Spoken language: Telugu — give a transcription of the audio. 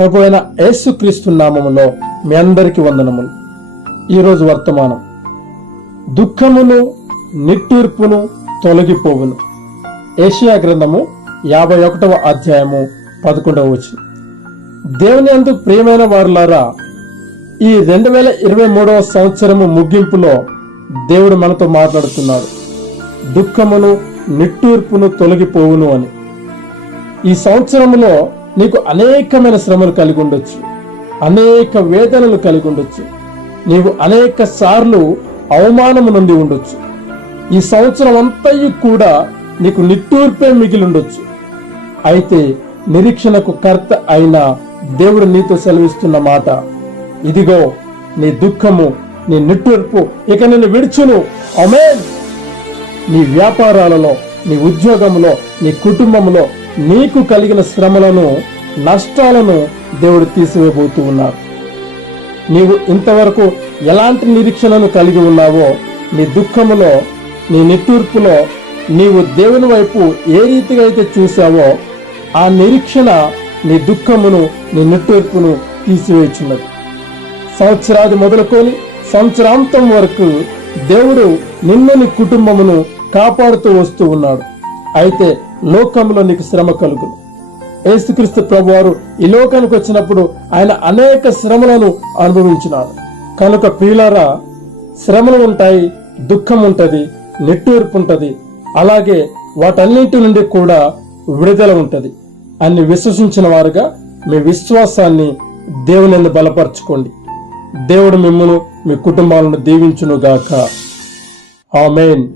ప్రభు అయిన యేసుక్రీస్తు నామములో మీ అందరికీ వందనములు. ఈరోజు వర్తమానం. దుఃఖమును నిట్టూర్పును తొలగిపోవును. ఏషియా గ్రంథము యాభై ఒకటవ అధ్యాయము పదకొండవ వచ్చి దేవుని అందు ప్రియమైన వారులారా ఈ రెండు వేల ఇరవై మూడవ సంవత్సరము ముగింపులో దేవుడు మనతో మాట్లాడుతున్నాడు. దుఃఖమును నిట్టూర్పును తొలగిపోవును అని. ఈ సంవత్సరంలో నీకు అనేకమైన శ్రమలు కలిగి ఉండొచ్చు. అనేక వేదనలు కలిగి ఉండొచ్చు. నీవు అనేక సార్లు అవమానము నుండి ఉండొచ్చు. ఈ సంవత్సరం అంతయు కూడా నీకు నిట్టూర్పే మిగిలి ఉండొచ్చు. అయితే నిరీక్షణకు కర్త అయిన దేవుడు నీతో సెలవిస్తున్న మాట ఇదిగో నీ దుఃఖము నీ నిట్టూర్పు ఇక నిన్ను విడుచును. అమేన్ నీ వ్యాపారాలలో నీ ఉద్యోగంలో నీ కుటుంబంలో నీకు కలిగిన శ్రమలను నష్టాలను దేవుడు తీసివేయబోతూ ఉన్నారు. నీవు ఇంతవరకు ఎలాంటి నిరీక్షణను కలిగి ఉన్నావో నీ దుఃఖములో నీ నిట్టూర్పులో నీవు దేవుని వైపు ఏ రీతిగా అయితే చూసావో ఆ నిరీక్షణ నీ దుఃఖమును నీ నిట్టూర్పును తీసివేయుచున్నది. సంవత్సరాది మొదలుకొని సంవత్సరాంతం వరకు దేవుడు నిన్ను నీ కుటుంబమును కాపాడుతూ వస్తూ ఉన్నాడు. అయితే లోకంలో నీకు శ్రమ కలుగును యేసుక్రీస్తు ప్రభువారు ఈ లోకానికి వచ్చినప్పుడు ఆయన అనేక శ్రమలను అనుభవించినాడు. కనుక ప్రియులారా శ్రమలు ఉంటాయి దుఃఖం ఉంటది నిట్టూర్పు ఉంటది. అలాగే వాటన్నింటి నుండి కూడా విడుదల ఉంటది. అన్ని విశ్వసించిన వారుగా మీ విశ్వాసాన్ని దేవుని బలపరచుకోండి. దేవుడు మిమ్మను మీ కుటుంబాలను దీవించునుగాక. ఆమెన్.